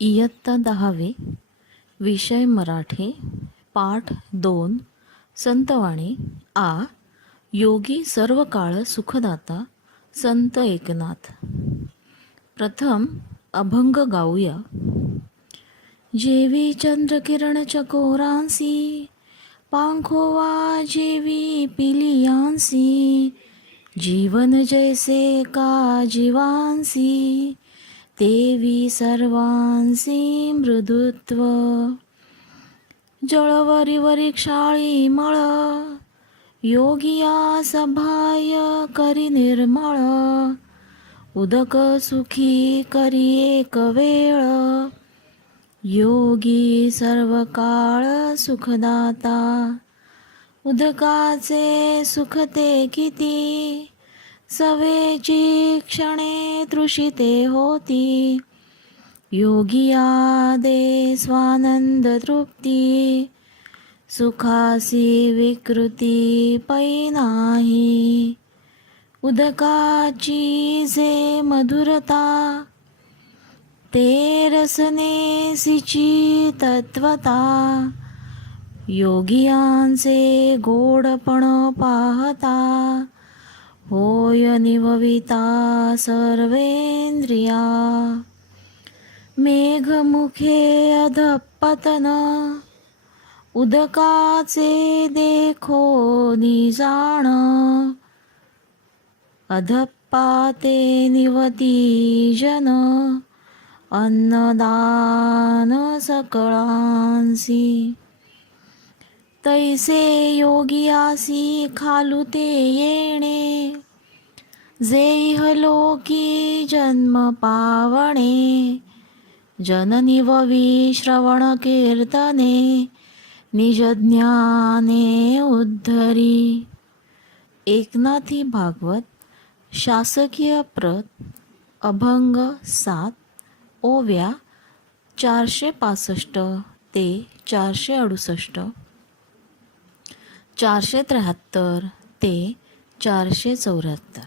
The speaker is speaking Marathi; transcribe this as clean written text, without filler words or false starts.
इयत्ता 10वी, विषय मराठी, पाठ 2, संतवाणी. आ. योगी सर्व काळ सुखदाता, संत एकनाथ. प्रथम अभंग गाऊया. जेवी चंद्रकिरण चकोरांसी, पांखोवा जेवी पिलियांसी, जीवन जैसे का जीवांसी, तेवी सर्वांसी मृदुत्व. जळवरी क्षाळी मळ, योगिया सभाय करी निर्मळ, उदक सुखी करी एक वेळ, योगी सर्व काळ सुखदाता. उदकाचे सुख ते किती, सवेची क्षणे तृषिते होती, योगिया दे स्वानंद तृप्ती, सुखासी विकृती पै नाही. उदकाची जे मधुरता, ते रसने सिची तत्वता, योगियांचे गोडपण पाहता, होय निवविता सर्वेंद्रिया. मेघमुखे अधपतन, उदकाचे देखो निजाण, अधपाते निवती जन, अन्नदान सकळांसी. तैसे योगियासी खालुते येणे, जे इहलोकी जन्म पावणे, जननिववी श्रवण कीर्तने, निज ज्ञाने उद्धरी. एकनाथी भागवत शासकीय प्रत, अभंग 7, ओव्या 465 ते 468, 473 ते 474.